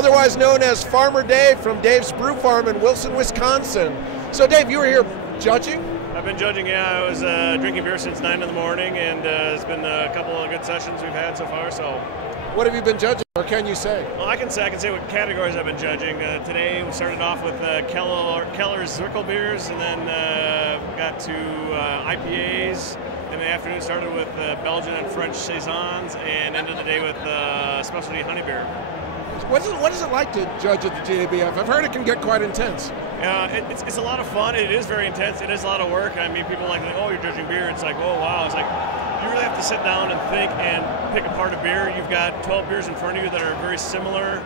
otherwise known as Farmer Dave from Dave's Brewfarm in Wilson, Wisconsin. So Dave, you were here judging? I've been judging, yeah. I was drinking beer since 9 in the morning, and it's been a couple of good sessions we've had so far. So, what have you been judging, or can you say? Well, I can say what categories I've been judging. Today we started off with Keller's Zwickel beers, and then got to IPAs. In the afternoon started with Belgian and French saisons, and ended the day with specialty honey beer. What is it like to judge at the GABF? I've heard it can get quite intense. It's a lot of fun. It is very intense. It is a lot of work. I mean, people like, oh, you're judging beer. It's like, oh, wow. It's like, you really have to sit down and think and pick apart a beer. You've got 12 beers in front of you that are very similar,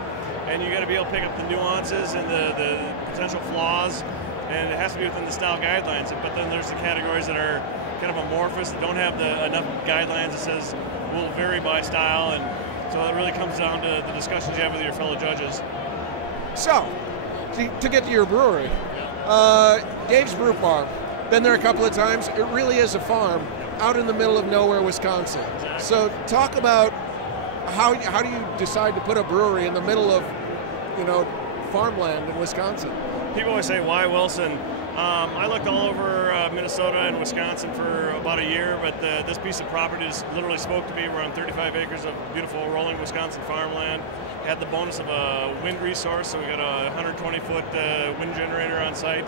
and you got to be able to pick up the nuances and the potential flaws, and it has to be within the style guidelines. But then there's the categories that are kind of amorphous, that don't have enough guidelines that says will vary by style, and so it really comes down to the discussions you have with your fellow judges. So, to get to your brewery, Dave's Brewfarm, been there a couple of times. It really is a farm out in the middle of nowhere, Wisconsin. Exactly. So talk about how do you decide to put a brewery in the middle of, farmland in Wisconsin? People always say, why Wilson? I looked all over Minnesota and Wisconsin for about a year, but this piece of property just literally spoke to me. We're on 35 acres of beautiful rolling Wisconsin farmland. Had the bonus of a wind resource, so we got a 120-foot wind generator on site.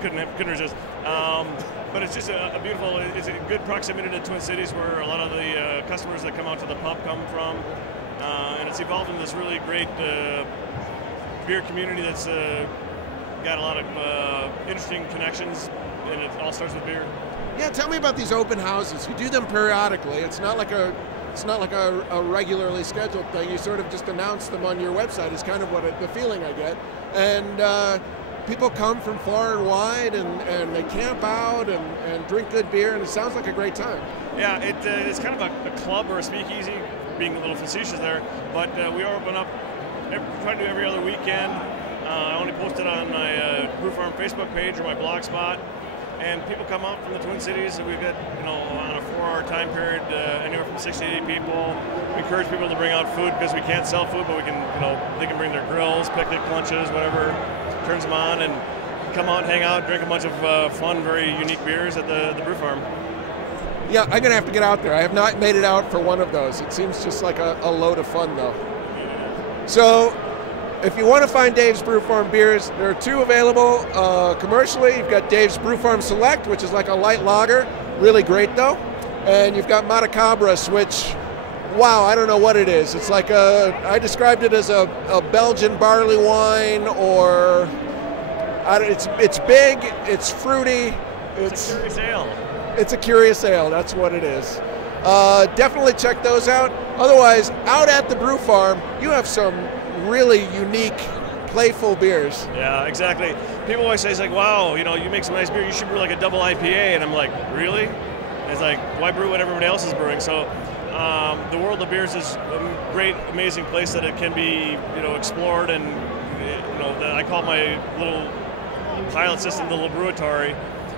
Couldn't resist. But it's just a beautiful, it's a good proximity to Twin Cities, where a lot of the customers that come out to the pub come from. And it's evolved into this really great beer community that's got a lot of interesting connections, and it all starts with beer. Yeah, tell me about these open houses. You do them periodically. It's not like a regularly scheduled thing. You sort of just announce them on your website. Is kind of what the feeling I get. And people come from far and wide, and they camp out and drink good beer, and it sounds like a great time. Yeah, it's kind of a club or a speakeasy, being a little facetious there, but we open up, try to do every other weekend. I only post it on my Brewfarm Facebook page or my blog spot, and people come out from the Twin Cities, and we've got, on a 4-hour time period, anywhere from 60 to 80 people. We encourage people to bring out food, because we can't sell food, but we can, they can bring their grills, picnic lunches, whatever turns them on, and come out, hang out, drink a bunch of fun, very unique beers at the Brewfarm. Yeah, I'm going to have to get out there. I have not made it out for one of those. It seems just like a load of fun, though. So, if you want to find Dave's Brewfarm beers, there are 2 available commercially. You've got Dave's Brewfarm Select, which is like a light lager. Really great, though. And you've got Matacabras, which, wow, I don't know what it is. It's like I described it as a Belgian barley wine, or it's big, it's fruity. It's a curious ale. It's a curious ale, that's what it is. Definitely check those out. Otherwise, out at the Brewfarm, you have some really unique, playful beers. Yeah, exactly. People always say, it's like, wow, you make some nice beer, you should brew like a double IPA. And I'm like, really? And it's like, why brew what everybody else is brewing? So the world of beers is a great, amazing place that it can be, explored. And, I call my little pilot system the laboratory,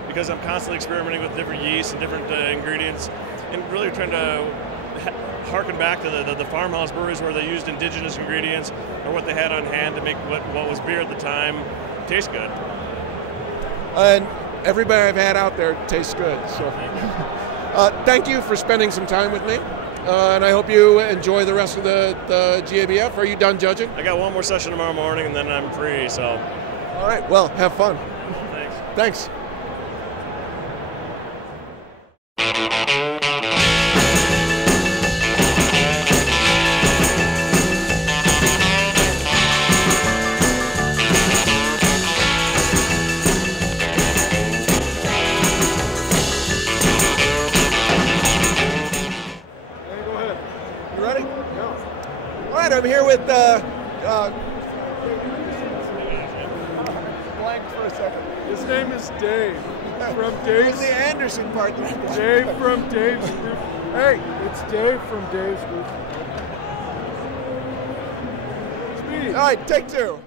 because I'm constantly experimenting with different yeasts and different ingredients, and really trying to harken back to the farmhouse breweries, where they used indigenous ingredients or what they had on hand to make what was beer at the time taste good. And everybody I've had out there tastes good. So, thank you for spending some time with me, and I hope you enjoy the rest of the GABF. Are you done judging? I got one more session tomorrow morning, and then I'm free. So, all right. Well, have fun. Thanks. I'm here with blank for a second. His name is Dave from Dave's. The Anderson part. Dave from Dave's Group. Hey, it's Dave from Dave's Group. Speed. All right, take 2.